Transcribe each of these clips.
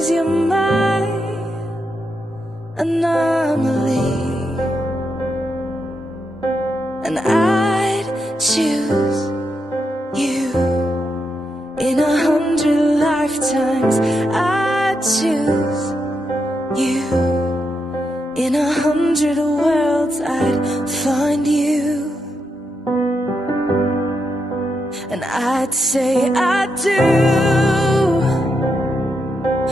Sometimes you're my anomaly, and I'd choose you in 100 lifetimes. I'd choose you in 100 worlds. I'd find you, and I'd say I do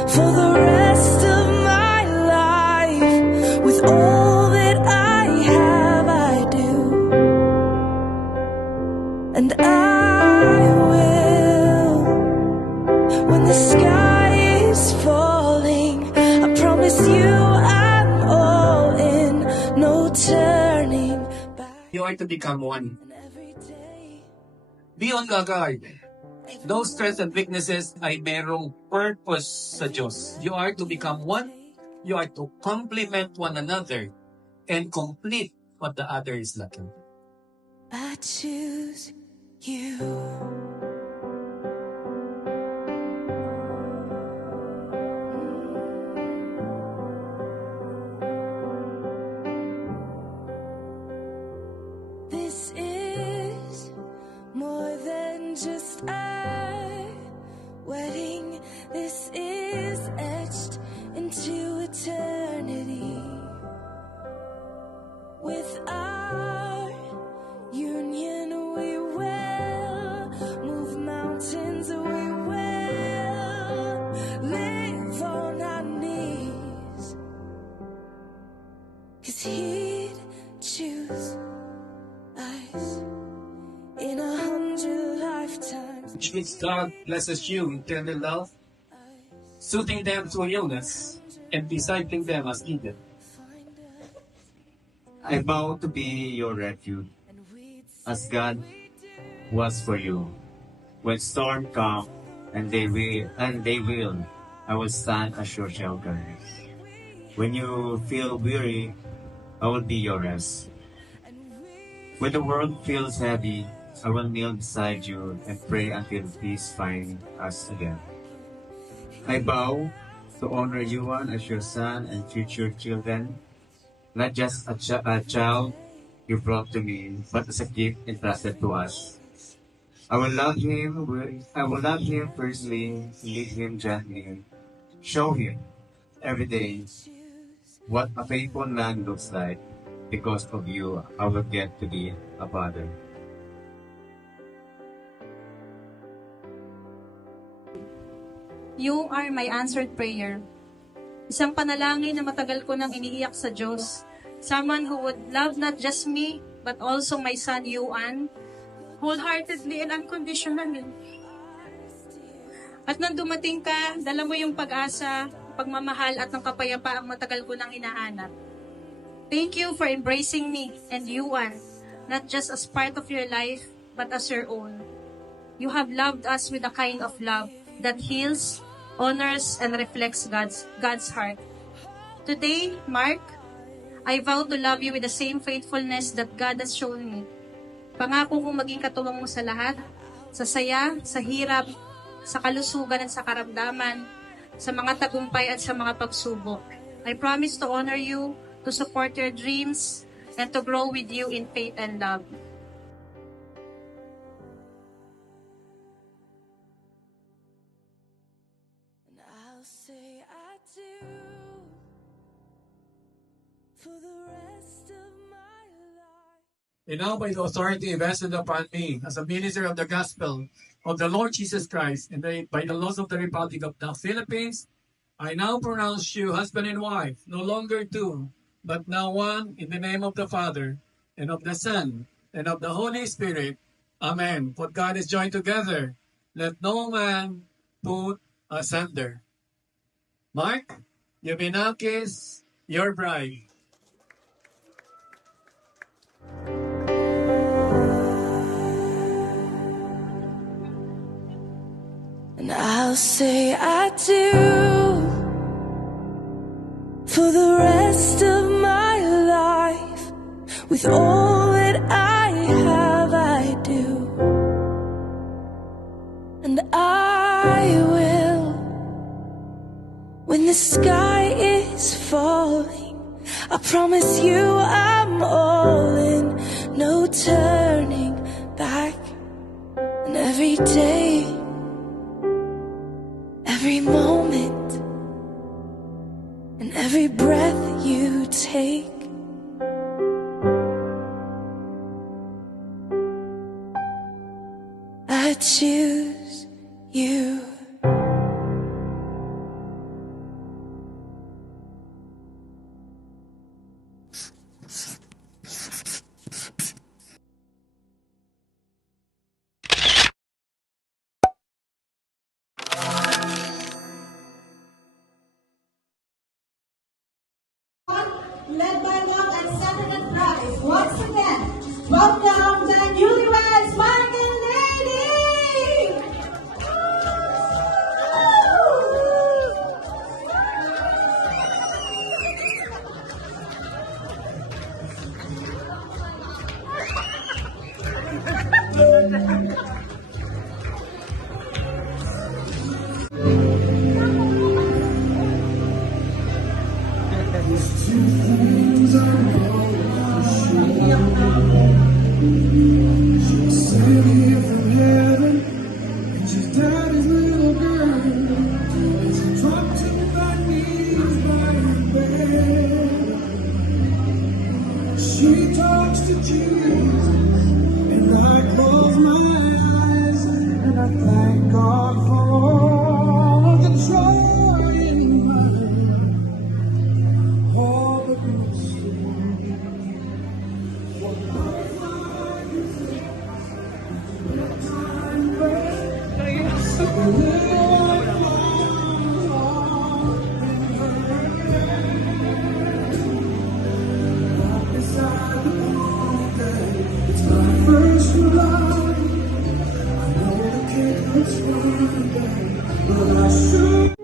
for the rest of my life. With all that I have, I do, and I will. When the sky is falling, I promise you I'm all in, no turning back. You are to become one. And every day Be on the guard. Those strengths and weaknesses ay merong purpose sa Diyos. You are to become one. You are to complement one another and complete what the other is lacking. I choose you. This is more than just a wedding. This is etched into eternity. With our union, we will move mountains. We will live on our knees, 'cause He'd choose us in 100 lifetimes. Which means God blesses you in eternal love, soothing them through illness, and discipling them as needed. I vow to be your refuge, as God was for you. When storm come, and they will, I will stand as your shelter. When you feel weary, I will be your rest. When the world feels heavy, I will kneel beside you and pray until peace find us again. I vow to honor you as your son and future children, not just a child you brought to me, but as a gift entrusted to us. I will love him firstly, lead him gently, show him every day what a faithful man looks like. Because of you, I will get to be a father. You are my answered prayer. Isang panalangin na matagal ko nang iniiyak sa Diyos. Someone who would love not just me, but also my son, Yuan, wholeheartedly and unconditionally. At nang dumating ka, dala mo yung pag-asa, pagmamahal at ng kapayapaang matagal ko nang hinahanap. Thank you for embracing me and Yuan, not just as part of your life, but as your own. You have loved us with a kind of love that heals, honors, and reflects God's heart. Today, Mark, I vow to love you with the same faithfulness that God has shown me. Pangako kong maging katuwang mo sa lahat, sa saya, sa hirap, sa kalusugan at sa karamdaman, sa mga tagumpay at sa mga pagsubok. I promise to honor you, to support your dreams, and to grow with you in faith and love. And I'll say I do for the rest of my life. And now by the authority vested upon me as a minister of the gospel of the Lord Jesus Christ and by the laws of the Republic of the Philippines, I now pronounce you husband and wife, no longer two, but now one, in the name of the Father, and of the Son, and of the Holy Spirit. Amen. What God has joined together, let no man put asunder. Mark, you may now kiss your bride. And I'll say I do for the rest of my life. With all that I have, I do. And I will, when the sky is falling, I promise you I'm all in, no turning back. And every day, every moment, and every breath you take, I choose you. Led by love and centered in Christ. Once again, welcome the newlyweds, Mark and Lady! She talks to Jesus, and I close my eyes, and I thank God for all of the joy in my life, all the mercy, what my life is, time back, so little I found all in her. Beside the mountain, it's my first love. I know the kid looks fine, but I should.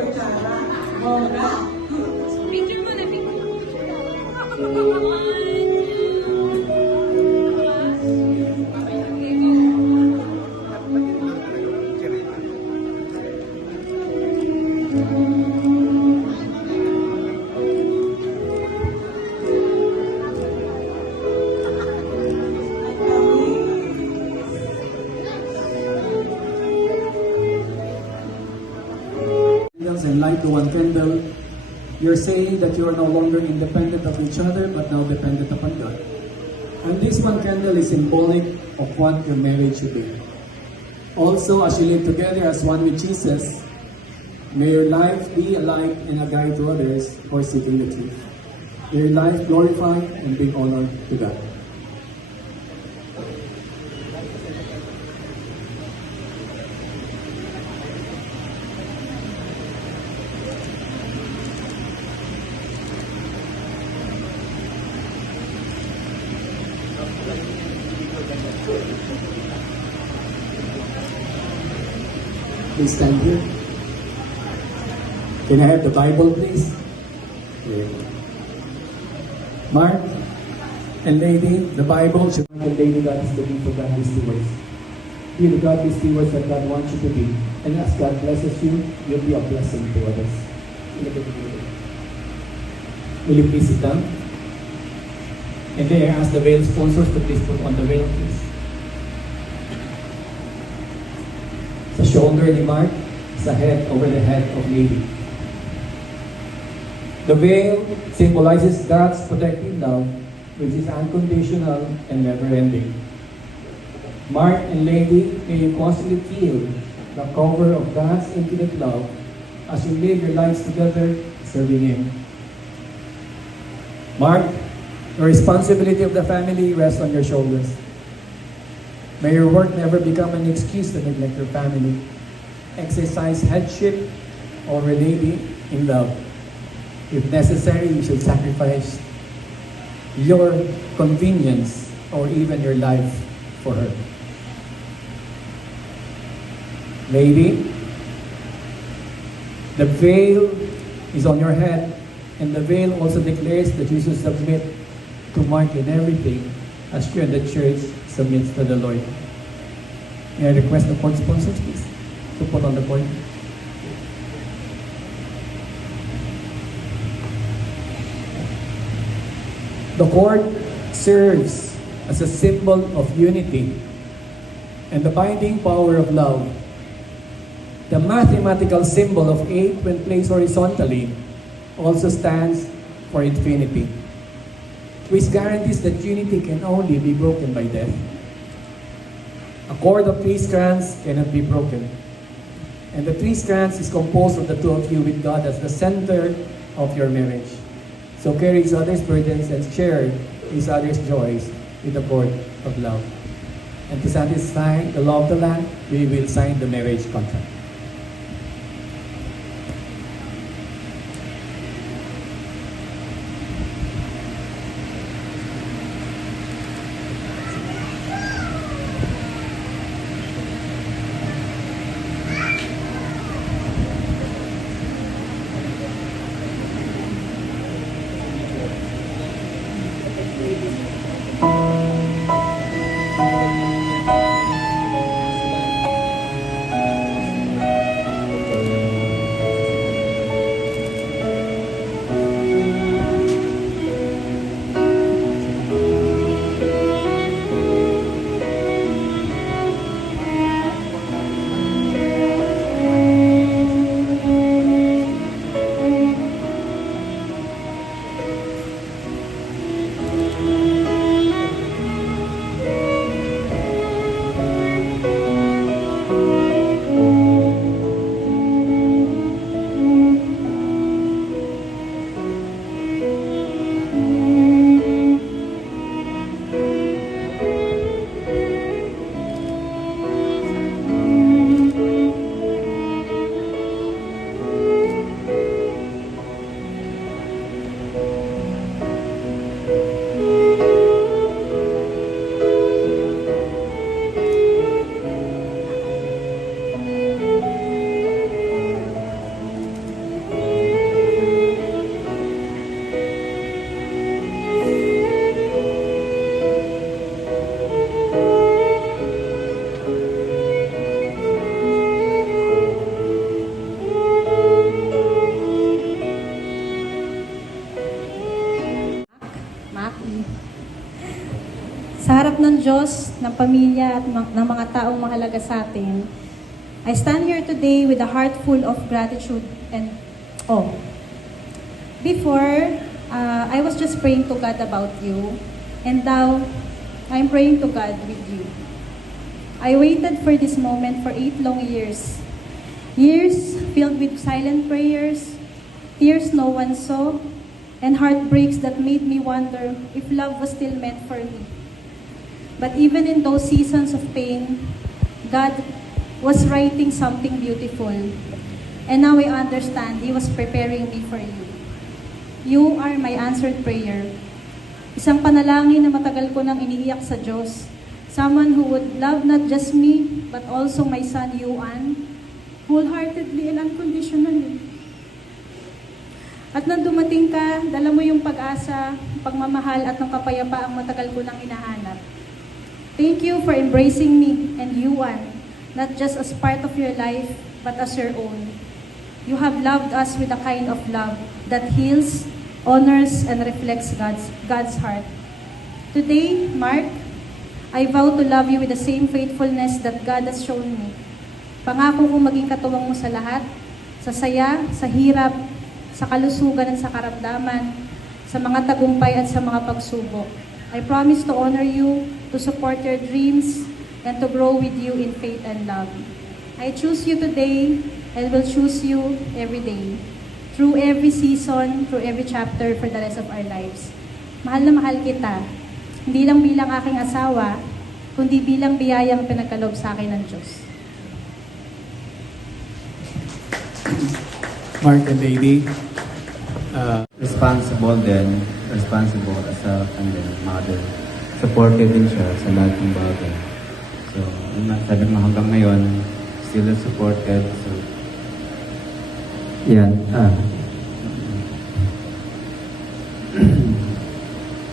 Picture mo na, and light to one candle, you're saying that you are no longer independent of each other, but now dependent upon God. And this one candle is symbolic of what your marriage should be. Also, as you live together as one with Jesus, may your life be a light and a guide to others who are seeking the truth. May your life glorify and bring honor to God. Please stand here. Can I have the Bible, please? Here. Mark and Lady, the Bible should Mark and Lady, God is looking for godly stewards. Be the godly stewards that God wants you to be. And as God blesses you, you'll be a blessing to others. Will you please sit down? And then I ask the veil sponsors to please put on the veil, please. Sa shoulder ni Mark, sa head, over the head of Lady. The veil symbolizes God's protective love, which is unconditional and never-ending. Mark and Lady, may you constantly feel the cover of God's infinite love as you live your lives together, serving Him. Mark, the responsibility of the family rests on your shoulders. May your work never become an excuse to neglect your family. Exercise headship or a lady in love. If necessary, you should sacrifice your convenience or even your life for her. Lady, the veil is on your head, and the veil also declares that you should submit to Mark in everything as you and the church submits to the Lord. May I request the court sponsors, please, to put on the court. The court serves as a symbol of unity and the binding power of love. The mathematical symbol of 8 when placed horizontally also stands for infinity, which guarantees that unity can only be broken by death. A cord of 3 strands cannot be broken, and the 3 strands is composed of the 2 of you with God as the center of your marriage. So carry each other's burdens and share each other's joys with the cord of love. And to satisfy the law of the land, we will sign the marriage contract. Sa harap ng Diyos, ng pamilya at ng mga taong mahalaga sa atin, I stand here today with a heart full of gratitude and awe. Before, I was just praying to God about you, and now, I'm praying to God with you. I waited for this moment for 8 long years. Years filled with silent prayers, tears no one saw, and heartbreaks that made me wonder if love was still meant for me. But even in those seasons of pain, God was writing something beautiful. And now I understand He was preparing me for you. You are my answered prayer. Isang panalangin na matagal ko nang iniiyak sa Diyos. Someone who would love not just me, but also my son, Yuan, wholeheartedly and unconditionally. At nang dumating ka, dala mo yung pag-asa, pagmamahal at ng kapayapaang matagal ko nang hinahanap. Thank you for embracing me and Yuan, not just as part of your life, but as your own. You have loved us with a kind of love that heals, honors, and reflects God's heart. Today, Mark, I vow to love you with the same faithfulness that God has shown me. Pangako kong maging katuwang mo sa lahat, sa saya, sa hirap, sa kalusugan at sa karamdaman, sa mga tagumpay at sa mga pagsubok. I promise to honor you, to support your dreams, and to grow with you in faith and love. I choose you today and will choose you every day, through every season, through every chapter for the rest of our lives. Mahal na mahal kita, hindi lang bilang aking asawa, kundi bilang biyayang pinagkaloob sa akin ng Diyos. Mark and Lady. Responsible as a mother. Supported din siya sa lahat ng bagay. So, yun nga, sabi mo hanggang ngayon, still supported. So, yan.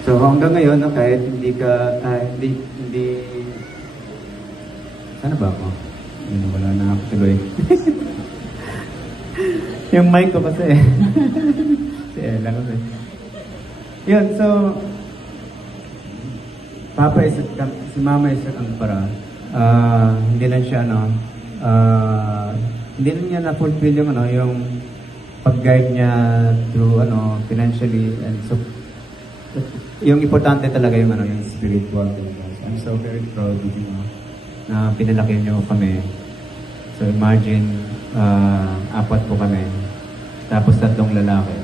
So, hanggang ngayon, no, kahit hindi ka, hindi, sana ba ako? Yun, wala na ako tuloy. Yung mic ko kasi. Si Ella kasi. Yun, so, si Mama is ang para. Hindi lang siya, hindi lang niya na-fulfill yung pag-guide niya through, financially, and so, yung importante talaga yung spiritual. I'm so very proud of you, na pinalaki niyo kami. So imagine, 4 po kami. Tapos 3 lalaki.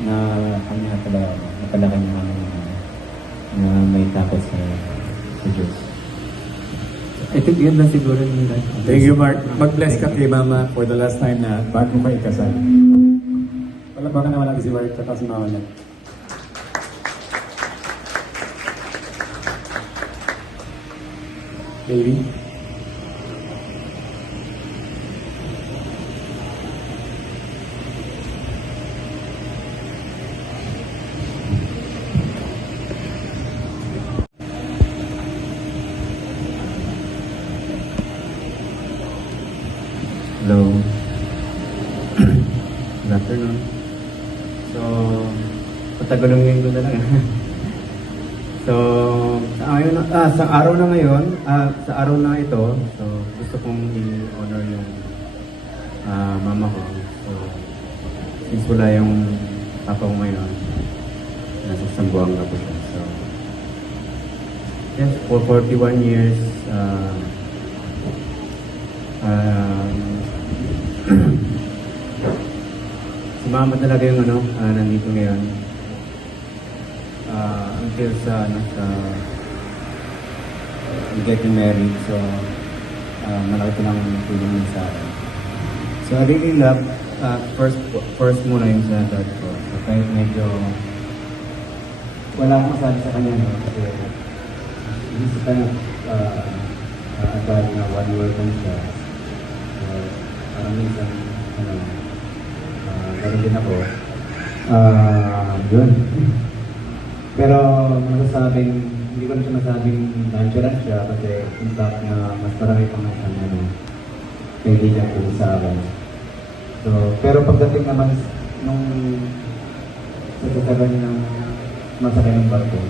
Na kanya talaga, napalaki niyo namin na may takot sa Diyos. I think yun lang siguro nila. Thank you, Mark. Mag-bless ka kay Mama for the last time na bago pa ikasal. Palabakan naman natin si Mark at si Mama niya. Baby. Hello. Good afternoon. So, patagalungin ko na lang. So, sa araw na ngayon, sa araw na ito, so gusto kong i-honor yung mama ko. So, since wala yung papa ko ngayon, nasa Sambuanga po siya. So, yes, for 41 years, si mama talaga yung nandito ngayon. Until sa getting married, so malaki ko lang tulong niya sa akin. So I really love, first muna yung sa dad ko. So kahit medyo wala akong masabi sa kanya, kasi hindi sa kanya agad na one word lang siya. So parang minsan, meron din ako. Yun. Pero hindi ko na siya masabing nonchalant siya kasi in fact na mas marami pang siyang kaibigan ko sa akin. So, pero pagdating naman nung sasasagan ng masakay ng barko,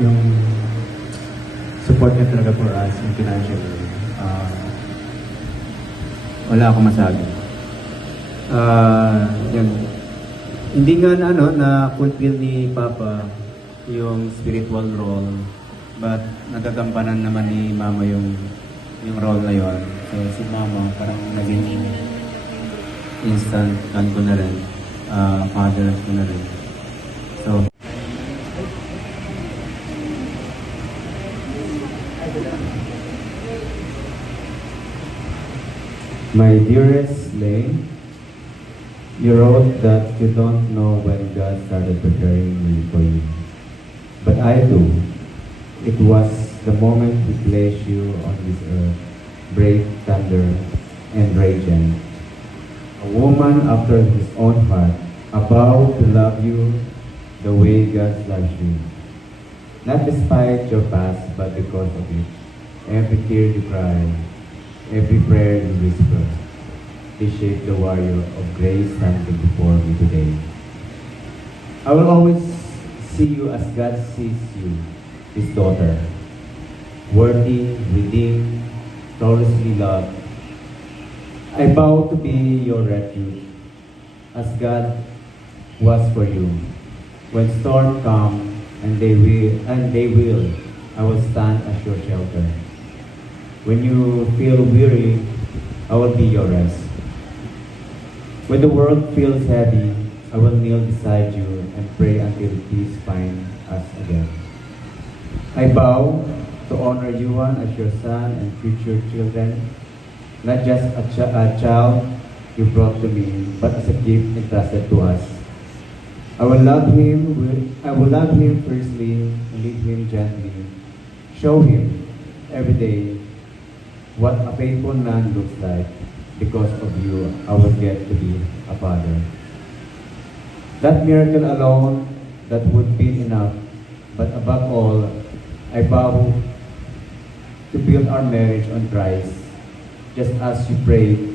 yung support niya talaga for us, yung financially, wala akong masabi. Yun. Hindi nga na-fulfill ni Papa yung spiritual role, but nagagampanan naman ni Mama yung role na yun. So si Mama parang naging instant ko na rin, father ko na rin. So, my dearest Lay, you wrote that you don't know when God started preparing me for you. But I do. It was the moment He placed you on this earth, brave, tender, and radiant. A woman after His own heart, about to love you the way God loves you. Not despite your past, but because of it. Every tear you cry, every prayer you whisper, He shaped the warrior of grace standing before me today. I will always see you as God sees you, His daughter, worthy, redeemed, flawlessly loved. I vow to be your refuge, as God was for you. When storm come, and they will, I will stand as your shelter. When you feel weary, I will be your rest. When the world feels heavy, I will kneel beside you and pray until peace finds us again. I vow to to honor Yuan as your son and future children, not just a child you brought to me, but as a gift entrusted to us. I will love him firstly, lead him gently, show him every day what a faithful man looks like. Because of you, I will get to be a father. That miracle alone, that would be enough. But above all, I vow to build our marriage on Christ. Just as you prayed,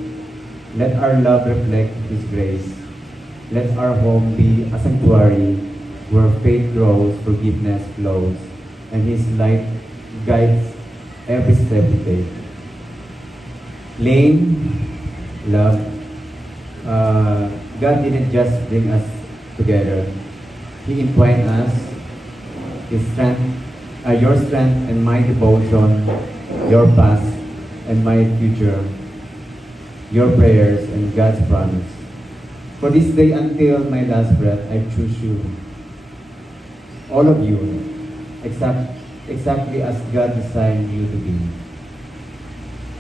let our love reflect His grace. Let our home be a sanctuary where faith grows, forgiveness flows, and His light guides every step we take. Lane, love, God didn't just bring us together. He entwined us, His strength, your strength and my devotion, your past and my future, your prayers and God's promise. For this day until my last breath, I choose you. All of you, exactly as God designed you to be.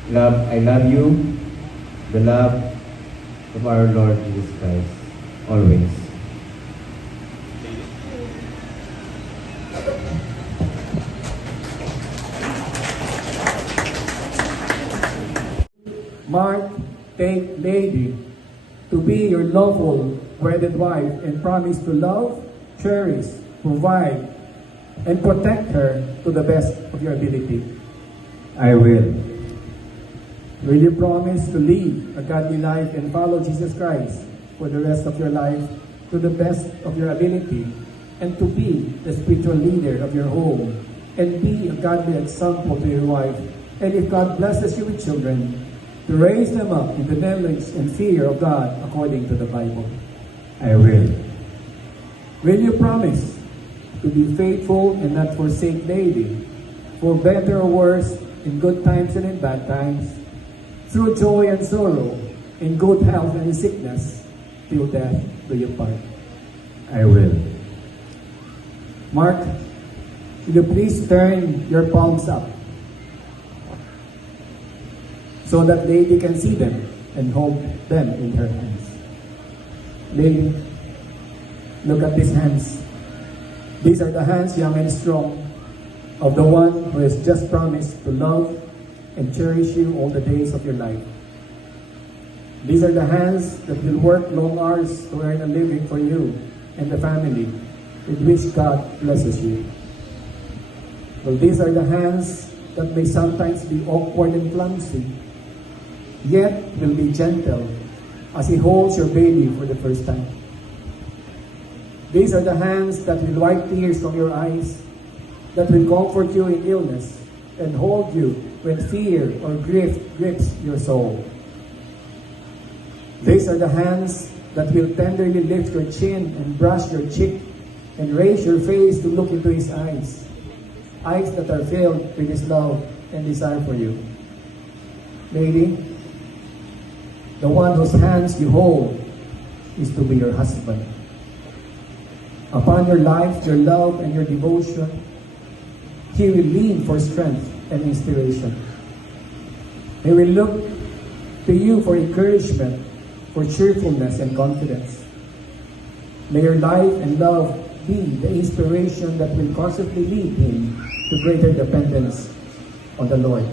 Love, I love you. The love of our Lord Jesus Christ, always. Mark, take Lady to be your lawful wedded wife and promise to love, cherish, provide, and protect her to the best of your ability. I will. Will you promise to lead a godly life and follow Jesus Christ for the rest of your life to the best of your ability, and to be the spiritual leader of your home and be a godly example to your wife, and if God blesses you with children, to raise them up in the knowledge and fear of God according to the Bible? I will. Will you promise to be faithful and not forsake Lady, for better or worse, in good times and in bad times, through joy and sorrow, in good health and in sickness, till death do you part? I will. Mark, will you please turn your palms up so that Lady can see them and hold them in her hands. Lady, look at these hands. These are the hands, young and strong, of the one who has just promised to love and cherish you all the days of your life. These are the hands that will work long hours to earn a living for you and the family with which God blesses you. Well, these are the hands that may sometimes be awkward and clumsy, yet will be gentle as He holds your baby for the first time. These are the hands that will wipe tears from your eyes, that will comfort you in illness and hold you when fear or grief grips your soul. These are the hands that will tenderly lift your chin and brush your cheek and raise your face to look into His eyes, eyes that are filled with His love and desire for you. Lady, the one whose hands you hold is to be your husband. Upon your life, your love, and your devotion, He will lean for strength and inspiration. He will look to you for encouragement, for cheerfulness and confidence. May your life and love be the inspiration that will constantly lead him to greater dependence on the Lord.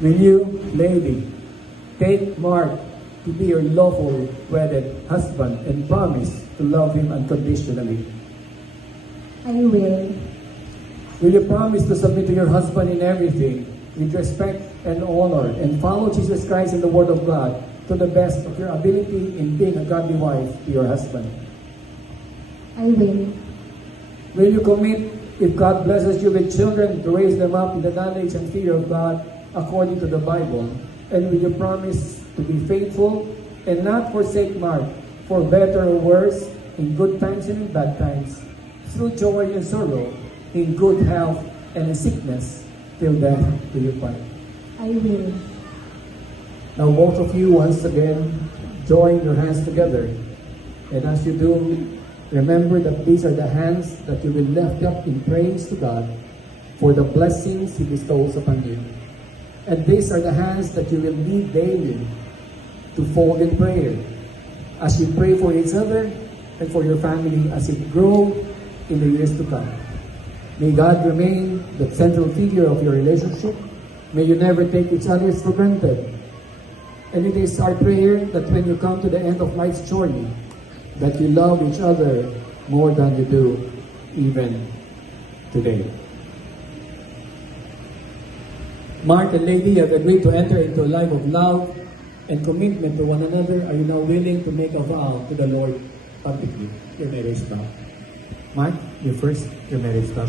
Will you, lady, take Mark to be your lawful wedded husband and promise to love him unconditionally? I will. Will you promise to submit to your husband in everything with respect and honor and follow Jesus Christ and the Word of God to the best of your ability in being a godly wife to your husband? I will. Will you commit, if God blesses you with children, to raise them up in the knowledge and fear of God according to the Bible? And will you promise to be faithful and not forsake Mark for better or worse, in good times and in bad times, through joy and sorrow, in good health and in sickness, till death do you part? I will. Now both of you once again join your hands together, and as you do, remember that these are the hands that you will lift up in praise to God for the blessings He bestows upon you. And these are the hands that you will need daily to fold in prayer as you pray for each other and for your family as it grows in the years to come. May God remain the central figure of your relationship. May you never take each other for granted. And it is our prayer that when you come to the end of life's journey, that you love each other more than you do even today. Mark and Lady have agreed to enter into a life of love and commitment to one another. Are you now willing to make a vow to the Lord publicly? Your marriage vow. Mark, you first, your marriage vow.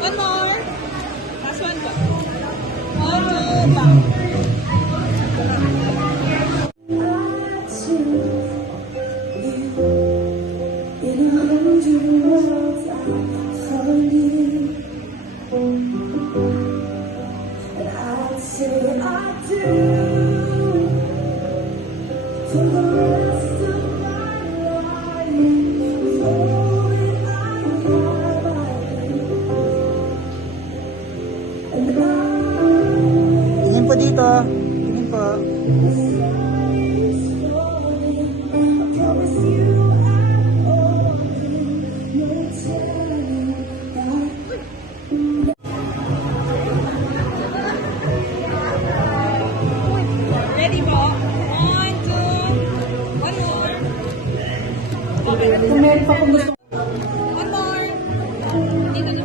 One more. Last one po. 1, 2, bang. In a hundred worlds I found you, and I'd say I do for the rest of my life. With all that I have, I do. And Tingin po dito. Tingin po. I promise you I'm holding no turning back. Ready po? 1, 2, one more. Kung meron pa kung gusto One more. Dito na.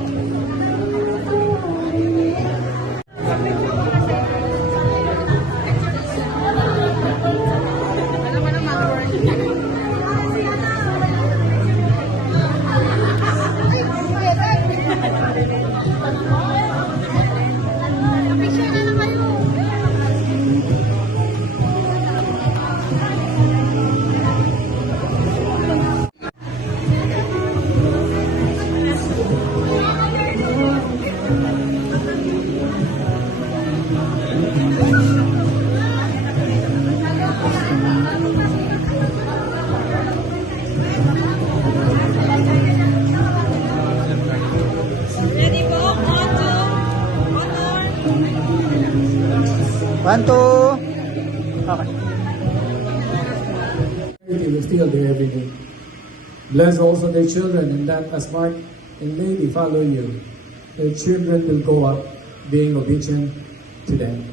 Ready po? 1, 2, one more. 1, 2. Okay. They will still there every day. Bless also their children, and that as Mark and Lady follow you, their children will go up being obedient to them.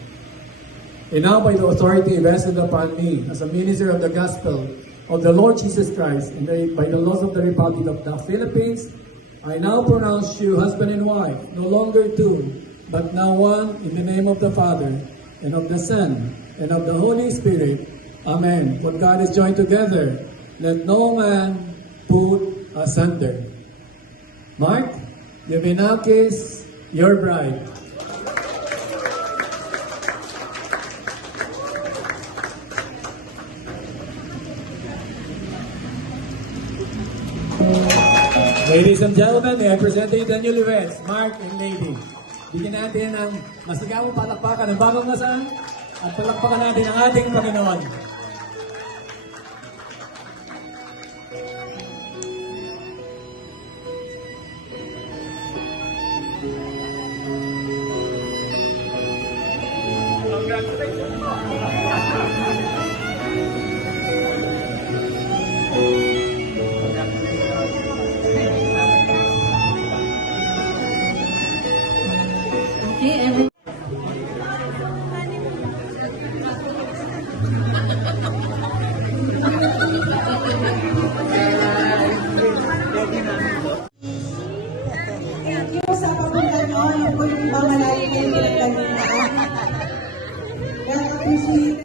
And now by the authority vested upon me as a minister of the gospel of the Lord Jesus Christ, and by the laws of the Republic of the Philippines, I now pronounce you husband and wife, no longer two, but now one, in the name of the Father, and of the Son, and of the Holy Spirit. Amen. What God is joined together, let no man put asunder. Mark, you may now kiss your bride. Ladies and gentlemen, may I present to you the newlyweds, Mark and Lady. Bigyan natin ng masigawang palakpakan ng bagong nasaan at palakpakan natin ang ating Panginoon. Okay, every Thank you sa papunta nyo. Yung po yung ibang malalim na yung pinagkalintaan. Well appreciate.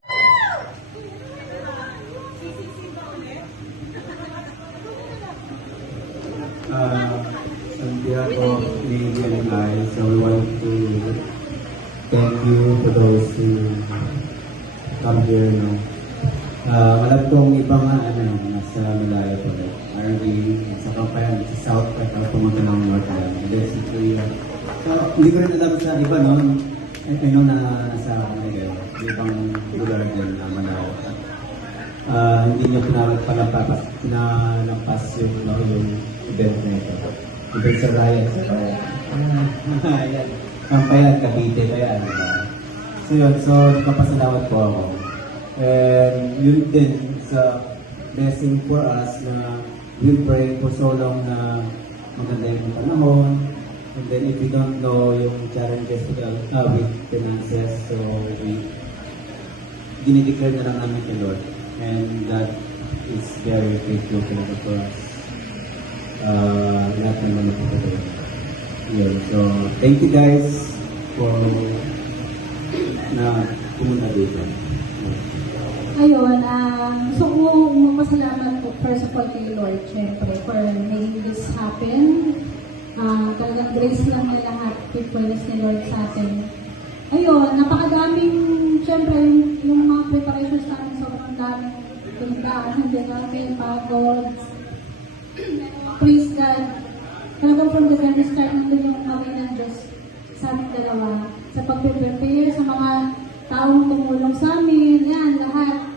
On behalf of Lady and I, so we want to thank you for those who come here. No? Alam kong iba nga, nasa malayo po. RV, sa Kampayan, sa South, at pumunta ng North Island. That's actually, hindi ko rin alam sa iba, no? I know na nasa ibang lugar din na malayo. Hindi niyo pinalampas yung event na ito. Ibig sa Ryan. Ayan. Pampayan, Cavite pa yan. So yun, so nagpapasalamat po ako. And yun din sa blessing for us na we pray for so long na maganda yung panahon. And then if we don't know yung challenges with finances, so we dinideclare na lang namin kay Lord. And that is very faithful talaga for us. Lahat naman po ito. Yun. So, thank you guys for na pumunta dito. Ayun, gusto ko magpasalamat po first of all kay Lord, syempre, for making this happen. Talagang grace lang niya lahat, faithfulness ni Lord sa atin. Ayun, napakadaming, syempre, yung mga preparations namin, sobrang daming pinagdaan, hindi namin, pagod. Praise God. Talagang from the very start, nandun yung kami ng Diyos sa aming dalawa. Sa pag-prepare, sa mga taong tumulong sa amin, yan, lahat.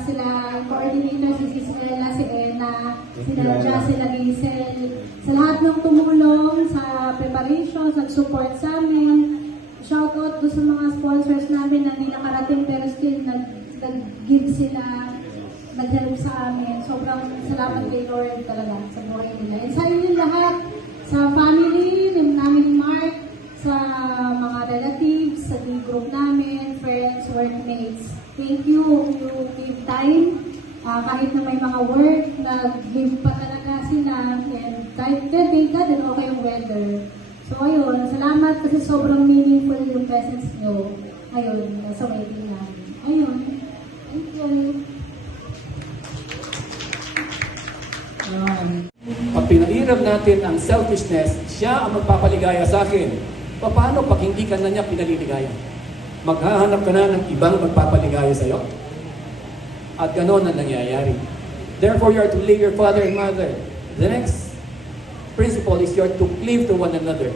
Sila, coordinator, si Gisela, si Ena, sila Jazz, sila Giselle. Sa lahat ng tumulong sa preparation, sa support sa amin. Shoutout doon sa mga sponsors namin na hindi nakarating pero still nag-give sila, nag-help sa amin. Sobrang salamat kay Lord talaga sa buhay nila. And sa inyo lahat, sa family namin ni Mark, sa mga relatives, sa group namin, friends, workmates. Thank you. You give time. Kahit na may mga work, nag-give pa talaga sila. And kahit thank God, and okay yung weather. So ayun, salamat kasi sobrang meaningful yung presence nyo. Ayun, sa waiting namin. Ayun. Thank you. Pag pinahirap natin ang selfishness, siya ang magpapaligaya sa akin. Paano pag hindi ka na niya pinaliligaya? Maghahanap ka na ng ibang magpapaligaya sa iyo? At ganon ang nangyayari. Therefore, you are to leave your father and mother. The next principle is you are to cleave to one another.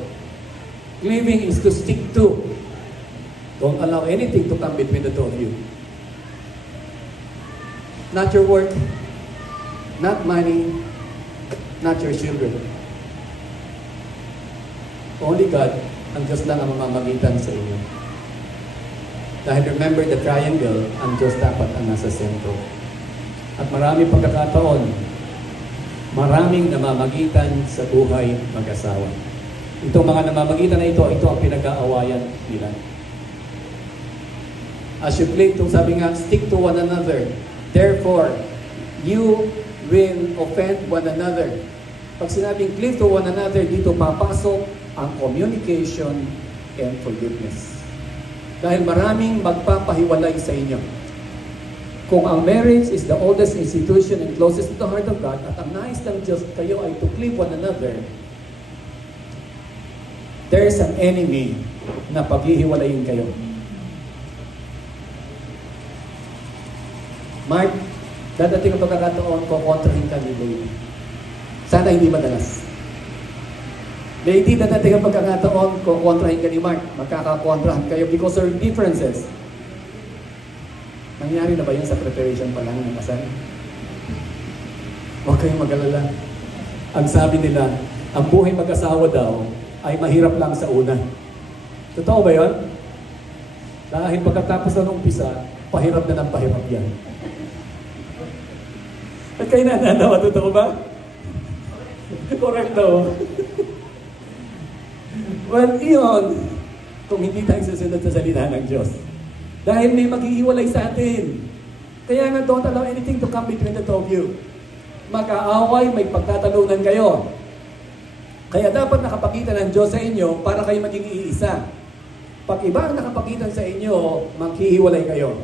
Cleaving is to stick to. Don't allow anything to come between the two of you. Not your work, not money, not your children. Only God, ang Diyos lang ang mamamagitan sa inyo. Dahil remember the triangle, ang Diyos dapat ang nasa sentro. At marami pagkakataon, maraming namamagitan sa buhay mag-asawa. Itong mga namamagitan na ito ang pinag-aawayan nila. As you play to, sabi nga, stick to one another. Therefore, you will offend one another. Pag sinabing cleave to one another, dito papasok ang communication and forgiveness. Dahil maraming magpapahiwalay sa inyo. Kung ang marriage is the oldest institution and closest to the heart of God, at ang nais ng Diyos kayo ay to cleave one another, there is an enemy na paghihiwalayin kayo. Mark, dadating ang pagkakataon ko kontrahin ka ni Lady. Sana hindi madalas. Lady, dadating ang pagkakataon ko kontrahin ka ni Mark. Magkakakontrahan kayo because of differences. Nangyari na ba yun sa preparation pa lang ng kasal? Huwag kayong mag-alala. Ang sabi nila, ang buhay mag-asawa daw ay mahirap lang sa una. Totoo ba yun? Dahil pagkatapos na umpisa, pahirap na ng pahirap yan. At kayo nananawa, totoo ba? Correct daw. Well, iyon, kung hindi tayo susunod sa salita ng Diyos. Dahil may maghihiwalay sa atin. Kaya nga, don't allow anything to come between the two of you. Mag-aaway, may pagtatalunan kayo. Kaya dapat nakapagitan ng Diyos sa inyo para kayo maging iisa. Pag iba ang nakapagitan sa inyo, maghihiwalay kayo.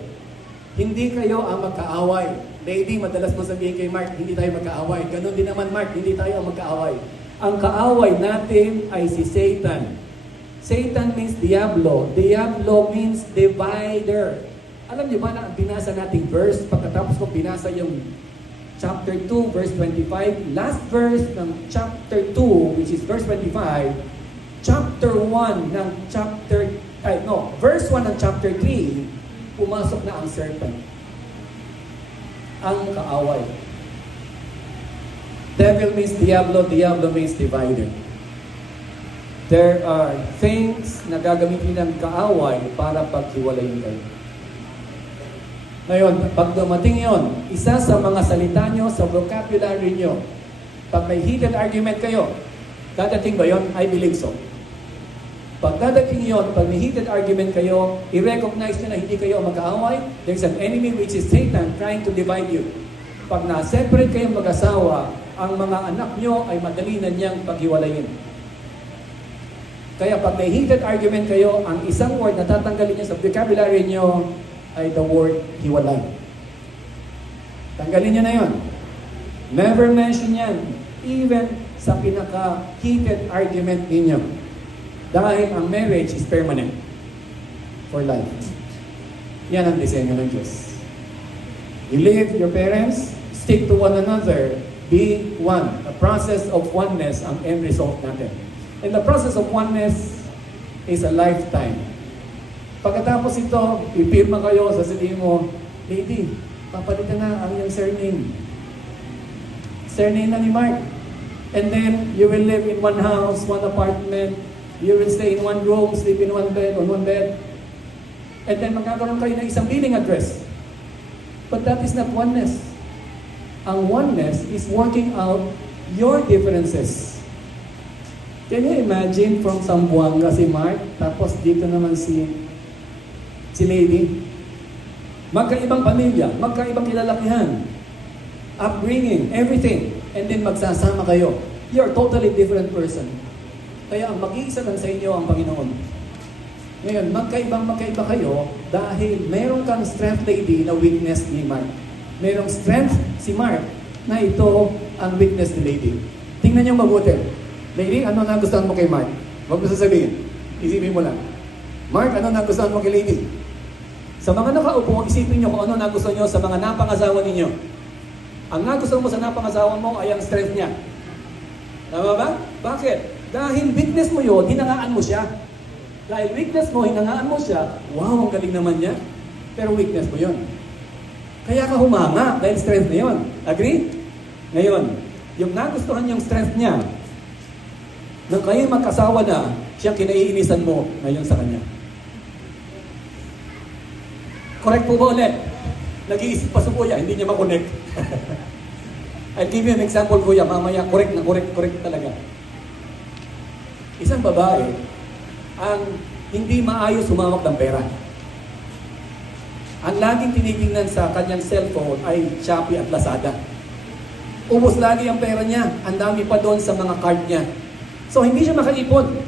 Hindi kayo ang magkaaway. Lady, madalas mo sabihin kay Mark, hindi tayo magkaaway. Ganon din naman, Mark, hindi tayo ang magkaaway. Ang kaaway natin ay si Satan. Satan means Diablo. Diablo means divider. Alam niyo ba na ang binasa nating verse, pagkatapos ko binasa yung chapter 2, verse 25, last verse ng chapter 2, which is verse 25, chapter 1 ng verse 1 ng chapter 3, pumasok na ang serpent. Ang kaaway. Devil means diablo, diablo means divider. There are things na gagamitin ng kaaway para paghiwalayin kayo. Ngayon, pag dumating yon, isa sa mga salita nyo, sa vocabulary nyo, pag may heated argument kayo, dadating ba yon? I believe so. Pag dadating yon, pag may heated argument kayo, i-recognize nyo na hindi kayo magkaaway, there's an enemy which is Satan trying to divide you. Pag na-separate kayong mag-asawa, ang mga anak nyo ay madali na niyang paghiwalayin. Kaya pag may heated argument kayo, ang isang word na tatanggalin niyo sa vocabulary niyo ay the word hiwalay. Tanggalin niyo na yon. Never mention yan, even sa pinaka-heated argument ninyo. Dahil ang marriage is permanent for life. Yan ang disenyo ng Diyos. You live your parents, stick to one another, be one. The process of oneness ang end result natin. And the process of oneness is a lifetime. Pagkatapos ito, ipirma kayo, sasabihin mo, lady, papalitan na ang iyong surname. Surname na ni Mark. And then, you will live in one house, one apartment. You will stay in one room, sleep in one bed, on one bed. And then, magkakaroon kayo ng isang billing address. But that is not oneness. Ang oneness is working out your differences. Can you imagine from Zamboanga si Mark, tapos dito naman si Lady? Magkaibang pamilya, magkaibang kilalakihan, upbringing, everything, and then magsasama kayo. You're a totally different person. Kaya ang mag-iisa lang sa inyo ang Panginoon. Ngayon, magkaiba kayo dahil meron kang strength, lady, na weakness ni Mark. Merong strength si Mark na ito ang weakness ni lady. Tingnan niyo mabuti. Lady, ano nagustuhan mo kay Mark? Huwag mo sasabihin. Isipin mo lang. Mark, ano nagustuhan mo kay lady? Sa mga nakaupo, isipin niyo kung ano nagustuhan niyo sa mga napangasawa ninyo. Ang nagustuhan mo sa napangasawa mo ay ang strength niya. Tama ba? Bakit? Dahil weakness mo yun, hinangaan mo siya. Dahil weakness mo, hinangaan mo siya, wow, ang galing naman niya. Pero weakness mo yun. Kaya ka humanga dahil strength na yun. Agree? Ngayon, yung nagustuhan niyang strength niya, nang kayo magkasawa na, siyang kinaiinisan mo ngayon sa kanya. Correct po ba ulit? Nag-iisip pa sa kuya, hindi niya makonect. I'll give you an example, kuya. Mamaya, correct talaga. Isang babae, ang hindi maayos humawak ng pera. Ang laging tinitingnan sa kanyang cellphone ay Shopee at Lazada. Ubos lagi ang pera niya. Ang dami pa doon sa mga card niya. So, hindi siya makaipon.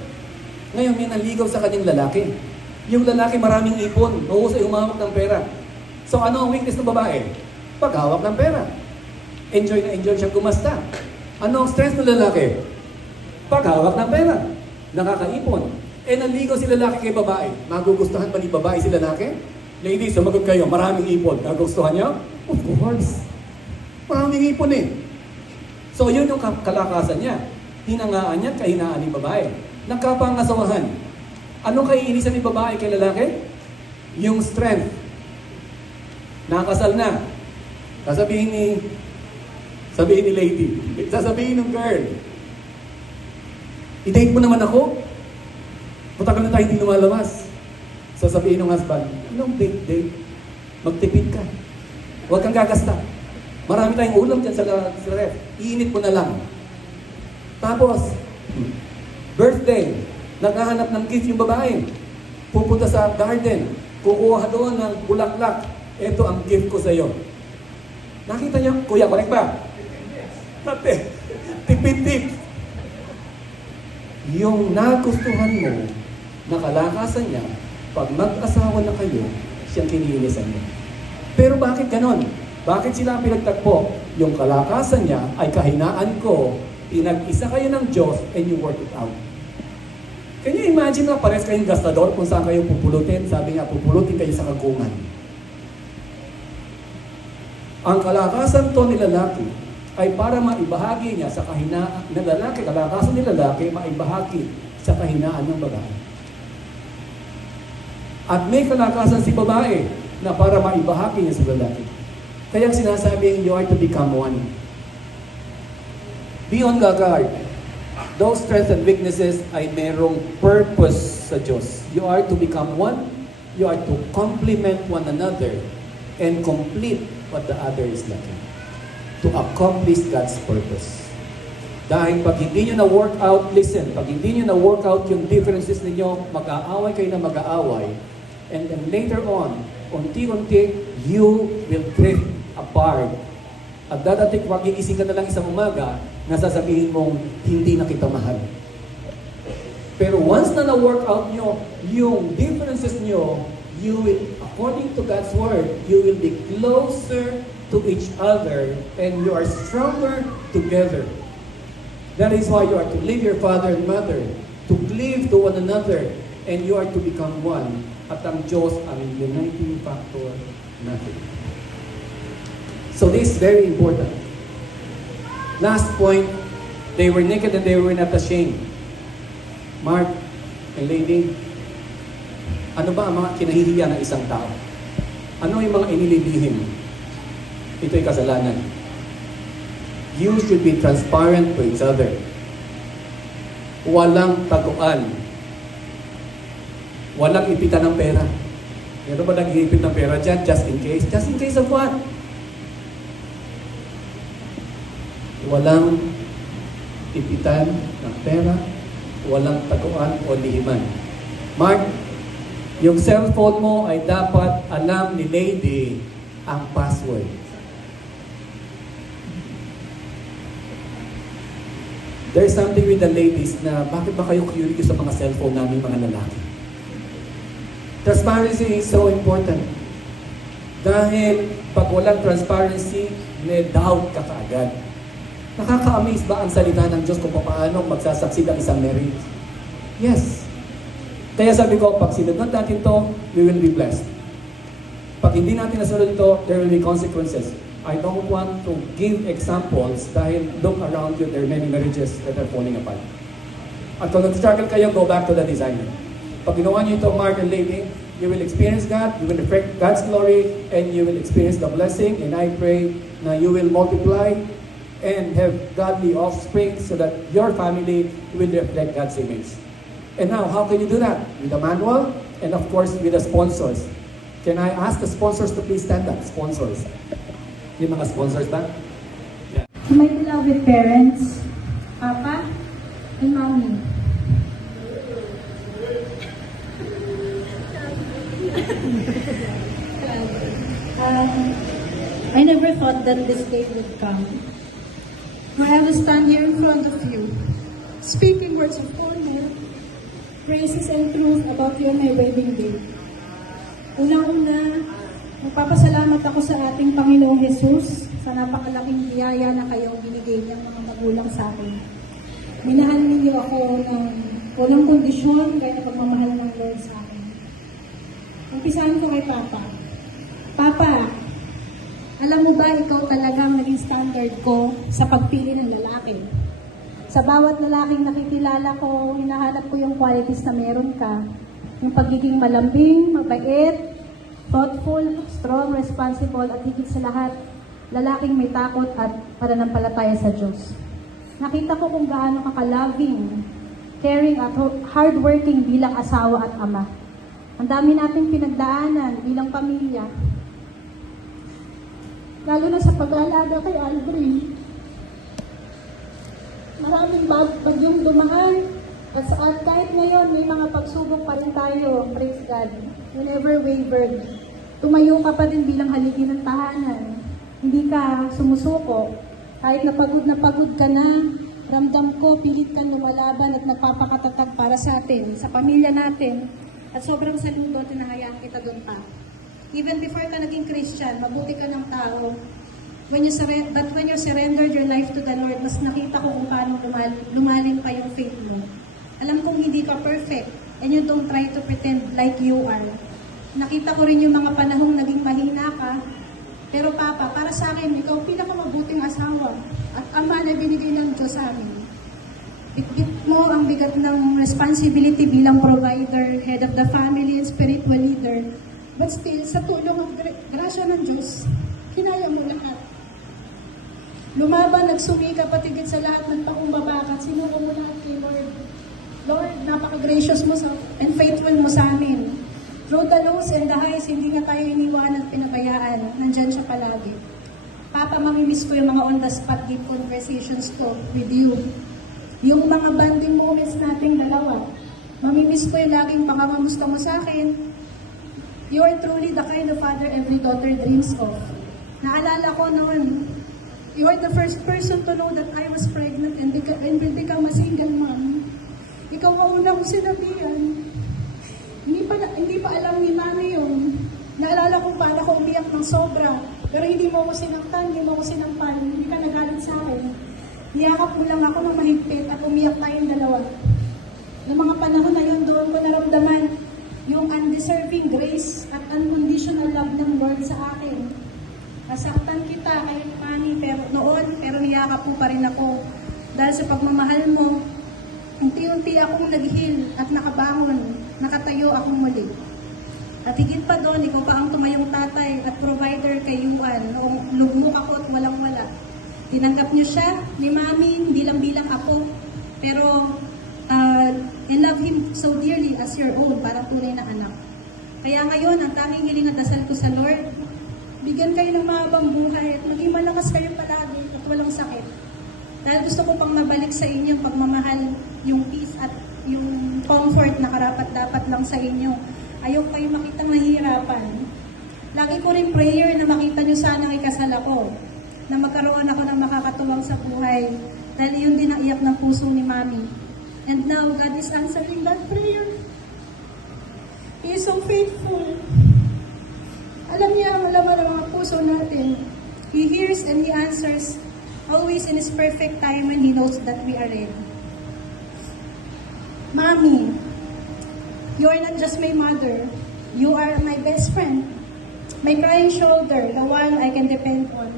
Ngayon, may naligaw sa kanyang lalaki. Yung lalaki maraming ipon. Mahusay humawak ng pera. So, ano ang weakness ng babae? Paghawak ng pera. Enjoy na enjoy siyang gumasta. Ano ang strength ng lalaki? Paghawak ng pera. Nakakaipon. Naligaw si lalaki kay babae. Magugustuhan ba ni babae si lalaki? Ladies, sumagot kayo. Maraming ipon. Nagugustuhan niyo? Of course. Maraming ipon eh. So, yun yung kalakasan niya. Hinangaan niya, kahinaan ni babae. Nagkapangasawahan. Anong kaiinisan ni babae kay lalaki? Yung strength. Nakasal na. Sasabihin ni lady. Sasabihin ng girl. I-date mo naman ako? Matagal na tayo hindi lumalabas. Sasabihin ng husband, anong date? Magtipid ka. Huwag kang gagasta. Marami tayong ulam dyan sa ref. Iinit mo na lang. Tapos, birthday, naghahanap ng gift yung babae. Pupunta sa garden, kukuha doon ng bulaklak. Ito ang gift ko sa iyo. Nakita niyo? Kuya, correct ba? Tipid-tip. Yung nagustuhan mo, nakalakasan niya, pag mag-asawa na kayo, siyang kiniinisan niya. Pero bakit ganon? Bakit sila pinagtagpo? Yung kalakasan niya ay kahinaan ko, pinag-isa kayo ng Diyos and you work it out. Can you imagine na pares kayong gastador kung saan kayo pupulutin? Sabi nga, pupulutin kayo sa kagungan. Ang kalakasan to ni lalaki ay para maibahagi niya sa kahinaan ng lalaki. Kalakasan ni lalaki maibahagi sa kahinaan ng babae. At may kalakasan si babae na para maibahagi niya sa lalaki. Kaya sinasabing you are to become one. Be on the guard. Those strengths and weaknesses ay merong purpose sa Diyos. You are to become one. You are to complement one another and complete what the other is lacking to accomplish God's purpose. Dahil pag hindi nyo na-work out, listen, pag hindi nyo na-work out yung differences ninyo, mag-aaway kayo na mag-aaway, and then later on, unti-unti, you will drift apart. At dadating, magigising ka na lang isang umaga, nasasabihin mong, hindi na kita mahal. Pero once na na-work out nyo, yung differences nyo, you will, according to God's Word, you will be closer to each other and you are stronger together. That is why you are to leave your father and mother, to cleave to one another, and you are to become one. At ang Diyos ang uniting factor natin. So this is very important. Last point, they were naked and they were not ashamed. Mark and lady, ano ba ang mga kinahihiya ng isang tao? Ano yung mga inililihim? Ito'y kasalanan. You should be transparent to each other. Walang taguan. Walang ipitan ng pera. Meron ba nag-iipit ng pera dyan? Just in case? Just in case of what? Walang ipitan ng pera. Walang taguan o lihiman. Mark, yung cellphone mo ay dapat alam ni lady ang password. There's something with the ladies na bakit ba kayo curious sa mga cellphone namin mga lalaki? Transparency is so important. Dahil pag walang transparency, may doubt ka kaagad. Nakaka-amaze ba ang salita ng Diyos kung paano magsasucceed ang isang marriage? Yes. Kaya sabi ko, pag sinunod natin to, we will be blessed. Pag hindi natin nasunod ito, there will be consequences. I don't want to give examples dahil look around you, there are many marriages that are falling apart. At kung nag-struggle kayo, go back to the designer. Pag ginawa niyo ito, Mark and lady, you will experience God, you will reflect God's glory, and you will experience the blessing. And I pray na you will multiply and have godly offspring so that your family will reflect God's image. And now, how can you do that? With a manual and of course with the sponsors. Can I ask the sponsors to please stand up? Sponsors. Yung mga sponsors ba? Yeah. To my beloved parents, Papa and Mommy, I never thought that this day would come. I will stand here in front of you, speaking words of honor, praises and truth about you on my wedding day. Unang-una, magpapasalamat ako sa ating Panginoong Jesus sa napakalaking biyaya na kayo binigay ng mga magulang sa akin. Minahal ninyo ako ng walang kondisyon kahit pagmamahal ng Lord sa akin. Umpisahan ko kay Papa. Papa, alam mo ba ikaw talagang naging standard ko sa pagpili ng lalaki? Sa bawat lalaking nakikilala ko, hinahanap ko yung qualities na meron ka. Yung pagiging malambing, mabait, thoughtful, strong, responsible, at higit sa lahat, lalaking may takot at pananampalataya sa Diyos. Nakita ko kung gaano ka ka-loving, caring at hardworking bilang asawa at ama. Ang dami nating pinagdaanan bilang pamilya. Lalo na sa pag-aalaga kay Aldrin. Maraming bagyong dumaan. At kahit ngayon, may mga pagsubok pa rin tayo. Praise God. You never wavered. Tumayo ka pa din bilang haligi ng tahanan. Hindi ka sumusuko. Kahit na pagod ka na, ramdam ko, pilit kang lumalaban at nagpapakatatag para sa atin, sa pamilya natin. At sobrang saludo, tinahayaan kita doon pa. Even before ka naging Christian, mabuti ka ng tao. When you surrendered your life to the Lord, mas nakita ko kung paano lumalim pa yung faith mo. Alam kong hindi ka perfect, and you don't try to pretend like you are. Nakita ko rin yung mga panahong naging mahina ka, pero Papa, para sa akin, ikaw pinakamabuting asawa at ama na binigay ng Diyos sa amin. Bitbit mo ang bigat ng responsibility bilang provider, head of the family, and spiritual leader. But still, sa tulong at grasya ng Diyos, kinaya mo lahat. Lumaban, nagsumika, patigit sa lahat, nagpakumbaba ka. Sinuko mo lahat kay Lord. Lord, napaka-gracious mo and faithful mo sa amin. Through the lows and the highs, hindi nga tayo iniwan at pinabayaan. Nandyan siya palagi. Papa, mamimiss ko yung mga on-the-spot deep conversations ko with you. Yung mga bonding moments nating dalawa. Mamimiss ko yung laging pangangamusta mo sa akin. You are truly the kind of father every daughter dreams of. Naalala ko noon, you are the first person to know that I was pregnant and will become a single mom. Ikaw ang unang sinabihan. Hindi pa alam ni Mami yun. Naalala ko paano ko umiyak ng sobra. Pero hindi mo ko sinaktan, hindi mo ko sinampal, hindi ka nagalit sa akin. Niyakap mo lang ako ng mahigpit at umiyak tayong dalawa. Noong mga panahon na yun, doon ko naramdaman yung undeserving grace at unconditional love ng Lord sa akin. Nasaktan kita kahit Mami, pero niyakap mo pa rin ako. Dahil sa pagmamahal mo, unti-unti akong nag-heal at nakabangon, nakatayo akong muli. At higit pa doon, ikaw pa ang tumayong tatay at provider kay Yuan noong lugmok ako at walang-wala. Tinanggap niyo siya ni Mami, hindi lang bilang apo, pero I love him so dearly as your own, parang tunay na anak. Kaya ngayon, ang tanging hiling at dasal ko sa Lord, bigyan kayo ng mahabang buhay at maging malakas kayo palagi at walang sakit. Dahil gusto ko pang mabalik sa inyo yung pagmamahal, yung peace at yung comfort na karapat-dapat lang sa inyo. Ayaw kayo makita mahihirapan. Lagi ko rin prayer na makita nyo sana ang ikasal ako, na magkaroon ako ng makakatuwang sa buhay. Dahil yun din ang iyak ng puso ni Mami. And now, God is answering that prayer. He is so faithful. Alam niya ang laman ng mga puso natin. He hears and He answers always in His perfect time when He knows that we are ready. Mami, you are not just my mother. You are my best friend. My crying shoulder, the one I can depend on.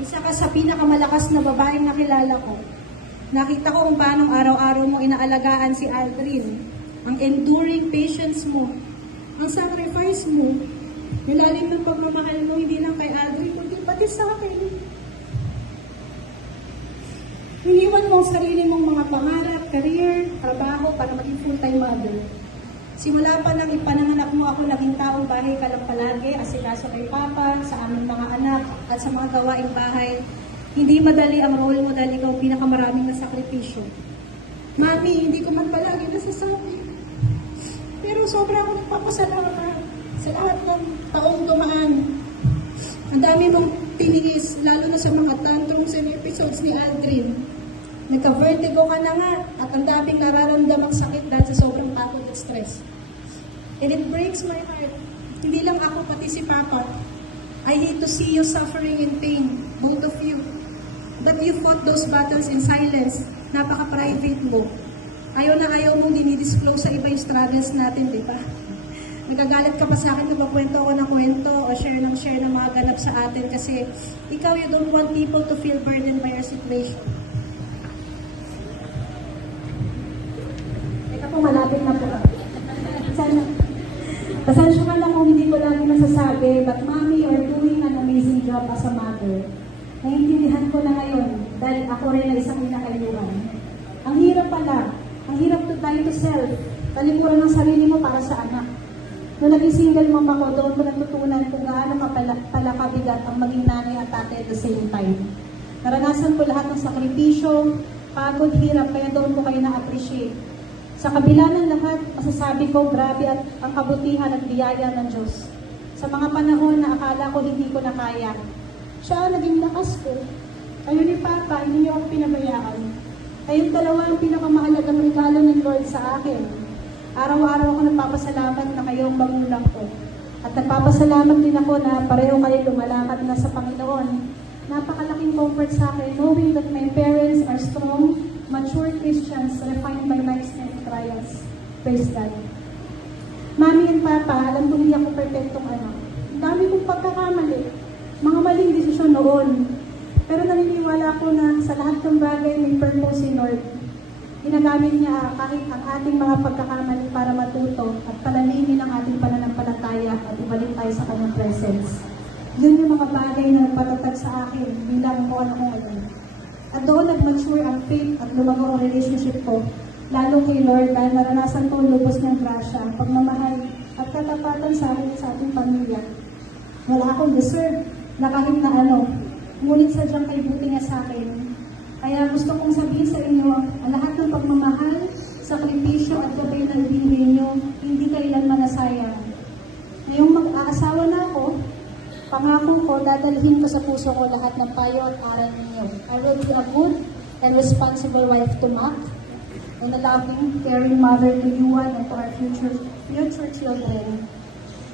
Isa ka sa pinakamalakas na babaeng nakilala ko. Nakita ko kung paano araw-araw mo inaalagaan si Aldrin. Ang enduring patience mo. Ang sacrifice mo. Yung lalim ng pagmamahal mo, hindi lang kay Aldrin, kundi pati sa akin. Iniwan mo ang sarili mong mga pangarap, career, trabaho para maging full-time mother. Simula pa nang ipananganak mo ako, naging taong bahay ka lang palagi, asikaso kay Papa, sa aming mga anak, at sa mga gawaing bahay. Hindi madali ang role mo dahil ikaw ang pinakamaraming nasakripisyo. Mami, hindi ko man palagi nasasabi. Pero sobra akong nagpapasalamat sa lahat ng taong dumaan. Ang dami mong tiniis, lalo na sa mga tantrums and episodes ni Aldrin. Nagka-vertigo ka na nga at ang daming nararamdamang sakit dahil sa sobrang takot at stress. And it breaks my heart. Hindi lang ako, pati si Papa. I hate to see you suffering and pain, both of you. But you fought those battles in silence. Napaka-private mo. Ayaw na ayaw mong dinidisclose sa iba yung struggles natin, di ba? Nagagalit ka pa sa akin, nagpakwento ako ng kwento o share ng mga ganap sa atin kasi ikaw, you don't want people to feel burdened by your situation. Teka po, malapit na po. Pasensya ka lang kung hindi ko lagi nasasabi, but Mommy, you're doing an amazing job as a mother. Naiintindihan ko na ngayon dahil ako rin na isang inakayuan. Ang hirap pala, ang hirap to die to self. Talikuran ng sarili mo para sa anak. Noong naging single mom ako, doon ko natutunan kung gaano pala kabigat ang maging nanay at tatay at the same time. Naranasan ko lahat ng sakripisyo, pagod, hirap, kaya doon ko kayo na-appreciate. Sa kabila ng lahat, masasabi ko grabe at ang kabutihan at biyaya ng Diyos. Sa mga panahon na akala ko hindi ko na kaya, siya ang naging lakas ko. Kayo ni Papa, hindi niyo ako pinabayaan. Kayong dalawa ang pinakamahalagang regalo ng Lord sa akin. Araw-araw ako nagpapasalamat na kayo ang magulang ko. At nagpapasalamat din ako na pareho kayo lumalakad na sa Panginoon. Napakalaking comfort sa akin knowing that my parents are strong, mature Christians refined by life's many trials. Praise God. Mami and Papa, alam ko hindi ako perfectong anak. Ang dami kong pagkakamali. Mga maling desisyon noon. Pero naniniwala ko na sa lahat ng bagay may purpose si Lord. Ginagamit niya kahit ang ating mga pagkakamali para matuto at palalimin ang ating pananampalataya at ibalik tayo sa kanyang presence. Yun yung mga bagay na nagpatatag sa akin bilang kung ano ko ngayon. At doon nag-mature ang faith at lumago ang relationship ko, lalo kay Lord dahil naranasan ko ang lubos ng grasya, pagmamahal at katapatan sa akin at sa ating pamilya. Wala akong deserve na kahit na ano, ngunit sadyang kay buti niya sa akin. Kaya gusto kong sabihin sa inyo, ang lahat ng pagmamahal, sakripisyo at gabay ng binigay niyo, hindi kailanman nasayang. Ngayong mag-aasawa na ako, pangako ko, dadalhin ko sa puso ko lahat ng payo at aral ninyo. I will be a good and responsible wife to Mac, and a loving, caring mother to Yuan and to our future children.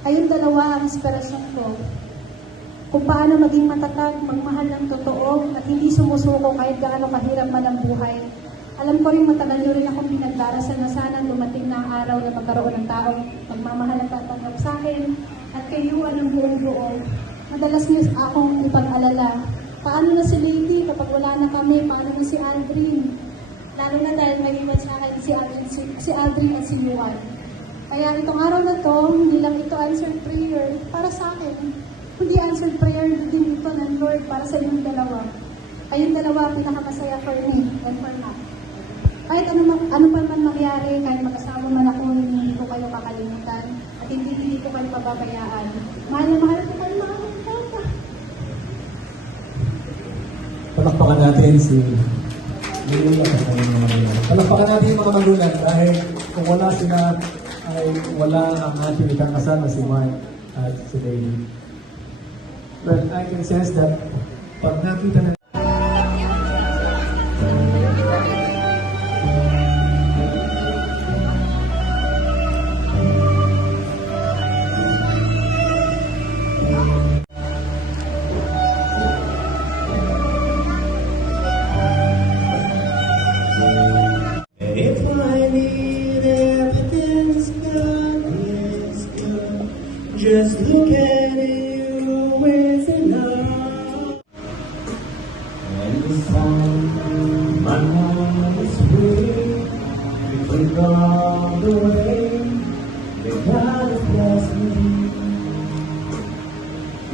Kayong dalawa ang inspirasyon ko kung paano maging matatag, magmahal ng totoo, at hindi sumusuko kahit gaano kahirap man ang buhay. Alam ko rin matagal nyo rin akong pinagdarasal na sana dumating na ang araw na magkaroon ng taong magmamahal at tatanggap sa akin at kayuan ng buong buo. Madalas niyo akong ipag-alala. Paano na si Lady kapag wala na kami? Paano na si Aldrin? Lalo na dahil may iwan sa akin si Aldrin at si Yuan. Kaya itong araw na to, hindi lang ito answered prayer para sa akin. Hindi answered prayer din ito ng Lord para sa inyong dalawa. Kayong dalawa pinakamasaya for me and for Mac. Kahit ano pa man mangyari, kahit mag-asawa man ako, hindi ko kayo kakalimutan at hindi ko kayo pababayaan. Mahal na mahal ko kayo, mahal na papa. Palakpakan natin si Palakpakan natin yung mga magulang dahil kung wala sila ay wala ang ating ikakasal na si Mark at si Lady. But I can sense that pag nakita na If I need evidence, God is good. Just look at you is enough. And the song my heart is free. You take all the way that God has blessed me.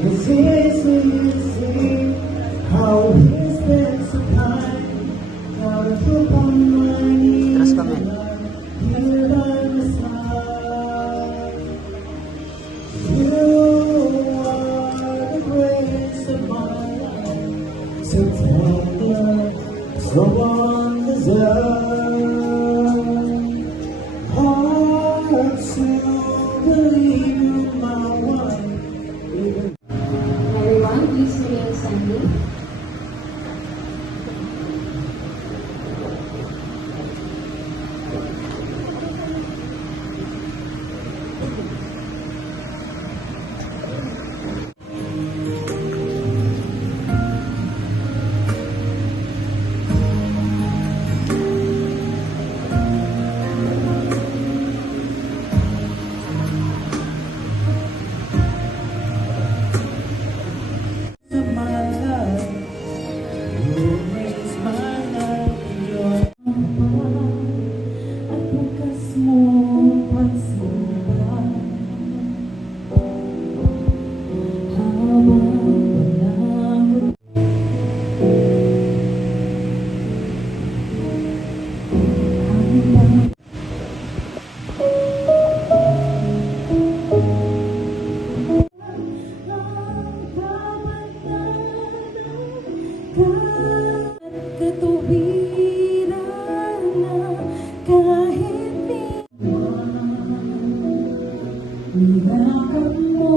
It's easy to see how He's been so kind. Now I look on my knees, here by my side. You are the grace of my life, so tender, so undeserved. Hard to believe you, my wife, even Everyone, please remain standing. of my life. You raise my life in your at bukas mo pagsimbahan. Habang walang katuwiran na kahit nilakap mo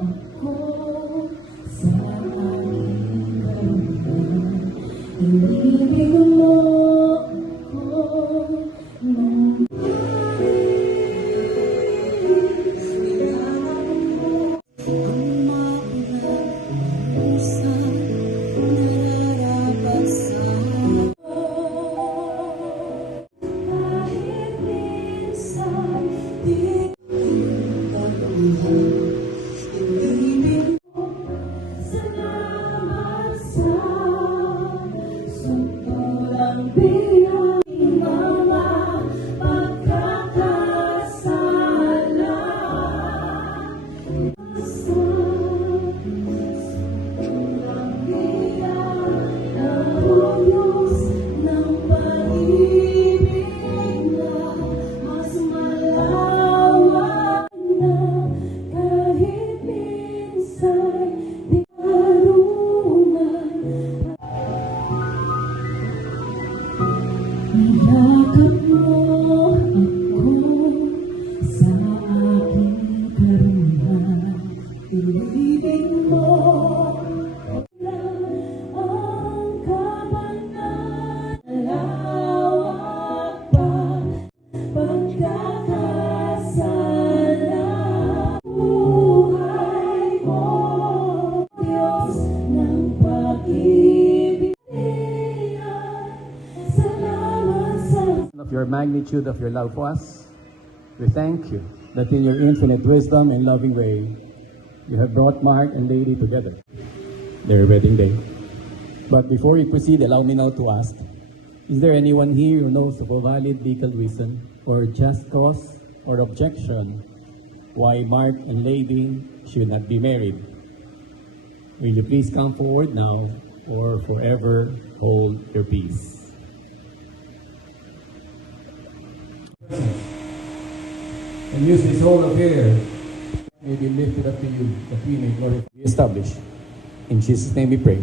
ako sa aking karunan. Inibig mo ako nung kahit minsan di magnitude of your love for us. We thank you that in your infinite wisdom and loving way, you have brought Mark and Lady together, their wedding day. But before we proceed, allow me now to ask, is there anyone here who knows of a valid legal reason or just cause or objection why Mark and Lady should not be married? Will you please come forward now or forever hold your peace? And use this whole affair may be lifted up to you, that we may glorify, be established. In Jesus' name we pray.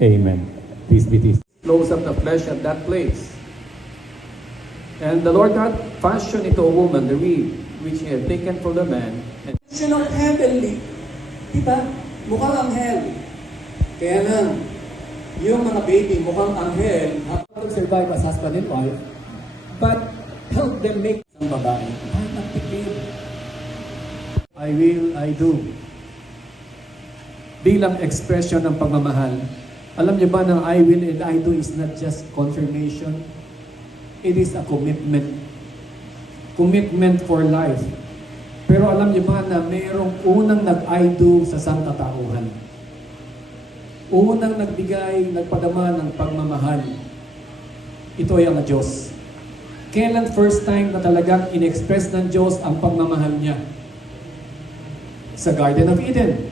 Amen. Peace be to you. Close up the flesh at that place. And the Lord God fashioned into a woman the rib which He had taken from the man. And Vision of heavenly. Diba? Mukhang anghel. Kaya lang, yung mga baby mukhang anghel, to survive as husband and wife, but help them make isang babae. Why not tipid? I will, I do. Bilang expression ng pagmamahal, alam niyo ba na I will and I do is not just confirmation? It is a commitment. Commitment for life. Pero alam niyo ba na mayroong unang nag-I do sa sangkatauhan? Unang nagbigay, nagpadama ng pagmamahal. Ito ay ang Diyos. Kailan first time na talagang in-express ng Diyos ang pagmamahal niya? Sa Garden of Eden.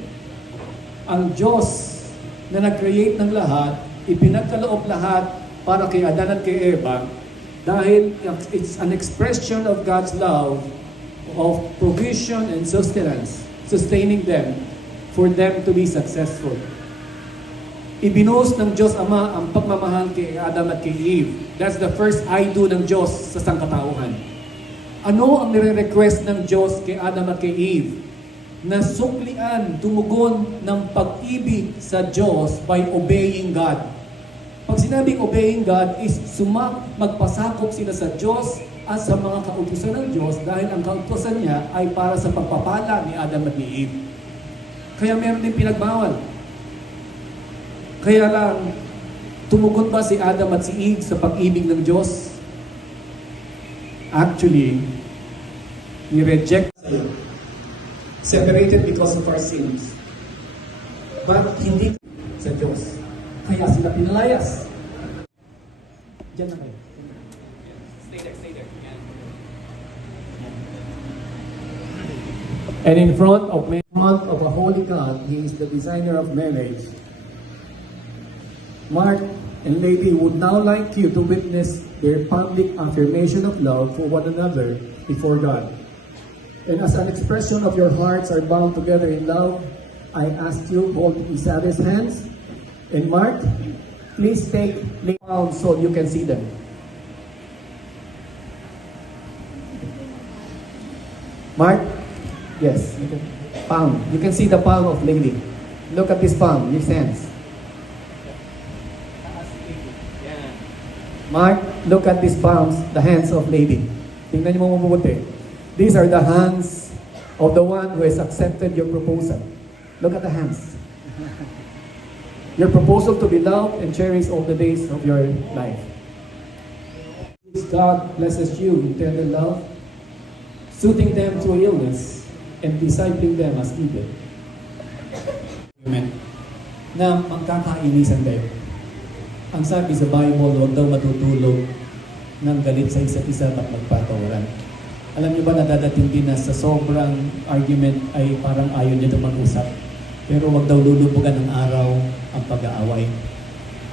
Ang Diyos na nag-create ng lahat, ipinagkaloob lahat para kay Adan at kay Eva dahil it's an expression of God's love of provision and sustenance, sustaining them for them to be successful. Ibinuhos ng Diyos Ama ang pagmamahal kay Adam at kay Eve. That's the first I do ng Diyos sa sangkatauhan. Ano ang nire-request ng Diyos kay Adam at kay Eve? Na suklian, tumugon ng pag-ibig sa Diyos by obeying God. Pag sinabing obeying God is magpasakop sila sa Diyos at sa mga kautusan ng Diyos dahil ang kautusan niya ay para sa pagpapala ni Adam at ni Eve. Kaya meron din pinagbawal. Kaya lang, tumugon ba si Adam at si Eve sa pag-ibig ng Diyos? Actually, ni-reject sa'yo. Separated because of our sins. But hindi sa Diyos. Kaya sila pinalayas. Diyan na kayo. Stay there. And in front of a holy God, He is the designer of marriage. Mark and Lady would now like you to witness their public affirmation of love for one another before God. And as an expression of your hearts are bound together in love, I ask you hold each other's hands. And Mark, please take down so you can see them. Mark, yes, palm. You can see the palm of Lady. Look at this palm, these hands. Mark, look at these palms, the hands of Lady. Tingnan niyo mo mabuti. These are the hands of the one who has accepted your proposal. Look at the hands. Your proposal to be loved and cherished all the days of your life. God blesses you in tender love, soothing them through illness, and discipling them as needed. Amen. Na magkakainisan kayo. Ang sabi sa Bible, huwag daw matutulog ng galit sa isa't isa at magpatawaran. Alam niyo ba nadadating din na sa sobrang argument ay parang ayaw niyo na mag-usap. Pero huwag daw lulubugan ng araw ang pag-aaway.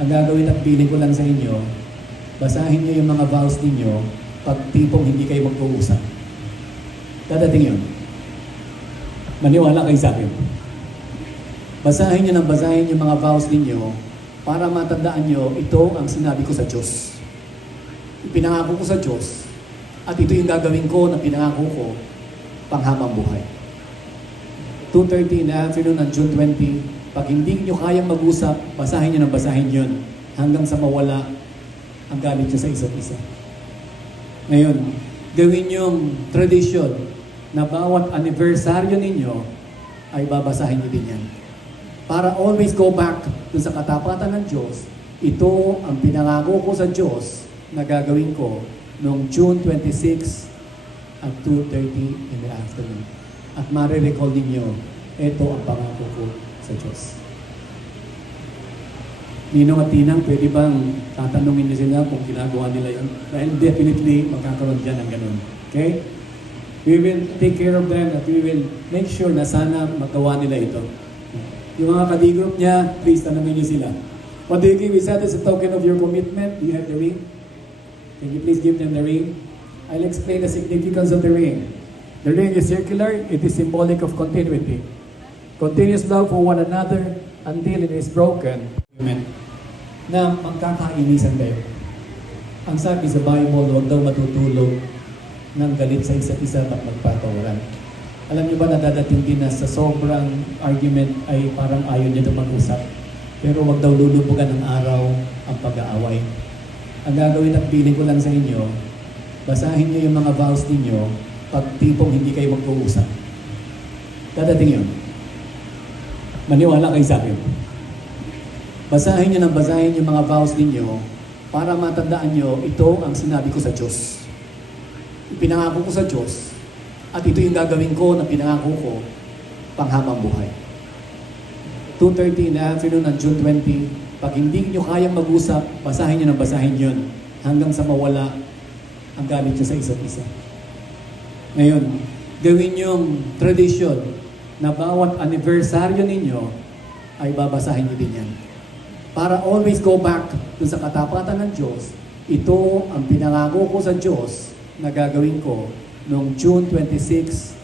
Ang gagawin at piling ko lang sa inyo, basahin niyo yung mga vows ninyo pag tipong hindi kayo mag-uusap. Dadating yun. Maniwala kayo sa akin. Basahin niyo ng basahin yung mga vows ninyo para matandaan nyo, ito ang sinabi ko sa Diyos. Ipinangako ko sa Diyos at ito yung gagawin ko na pinangako ko panghabang buhay. 2:30 in the afternoon ng June 20, pag hindi nyo kayang mag-usap, basahin nyo ng basahin yun hanggang sa mawala ang galit nyo sa isa't isa. Ngayon, gawin yung tradisyon na bawat anibersaryo ninyo ay babasahin nyo din yan. Para always go back dun sa katapatan ng Diyos, ito ang pinangako ko sa Diyos na gagawin ko noong June 26 at 2:30 in the afternoon. At marirecall ninyo, ito ang pangako ko sa Diyos. Ninong at Tinang, pwede bang tatanungin niyo sila kung ginagawa nila yun? Dahil definitely magkakaroon dyan ng ganun. Okay? We will take care of them at we will make sure na sana magawa nila ito. Yung mga kadigroup niya, please tanungin niyo sila. What do you give? Is that as a token of your commitment? Do you have the ring? Can you please give them the ring? I'll explain the significance of the ring. The ring is circular. It is symbolic of continuity. Continuous love for one another until it is broken. Amen. Na magkakainisan kayo. Ang sabi sa Bible, huwag daw matutulog ng galit sa isa't isa at magpatawaran. Alam niyo ba, nadadating din na sa sobrang argument ay parang ayaw niya na mag-usap. Pero huwag daw lulubugan ng araw ang pag-aaway. Ang gagawin at piling ko lang sa inyo, basahin niyo yung mga vows ninyo pag tipong hindi kayo mag-uusap. Dadating yun. Maniwala kayo sa akin. Basahin niyo ng basahin yung mga vows ninyo para matandaan niyo, ito ang sinabi ko sa Diyos. Ipinangako ko sa Diyos at ito yung gagawin ko na pinangako ko panghabang buhay. 2:30 in the afternoon ng June 20, pag hindi niyo kayang mag-usap, basahin niyo ng basahin yun hanggang sa mawala ang galit niyo sa isa't isa. Ngayon, gawin yung tradisyon na bawat anibersaryo ninyo ay babasahin niyo din yan. Para always go back dun sa katapatan ng Diyos, ito ang pinangako ko sa Diyos na gagawin ko noong June 26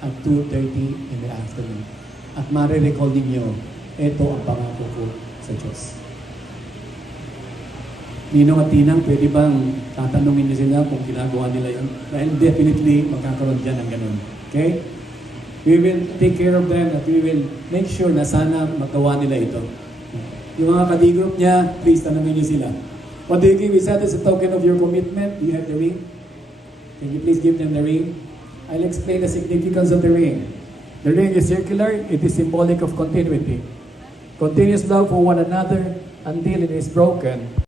at 2:30 in the afternoon. At marirecall ninyo, ito ang pangako ko sa Diyos. Ninong at Tinang, pwede bang tatanungin niyo sila kung ginagawa nila yun? Dahil definitely magkakaroon dyan ng ganun. Okay? We will take care of them at we will make sure na sana magawa nila ito. Yung mga kadigroup niya, please tanungin niyo sila. What do you give? Is that as a token of your commitment? Do you have the ring? Can you please give them the ring? I'll explain the significance of the ring. The ring is circular. It is symbolic of continuity. Continuous love for one another until it is broken.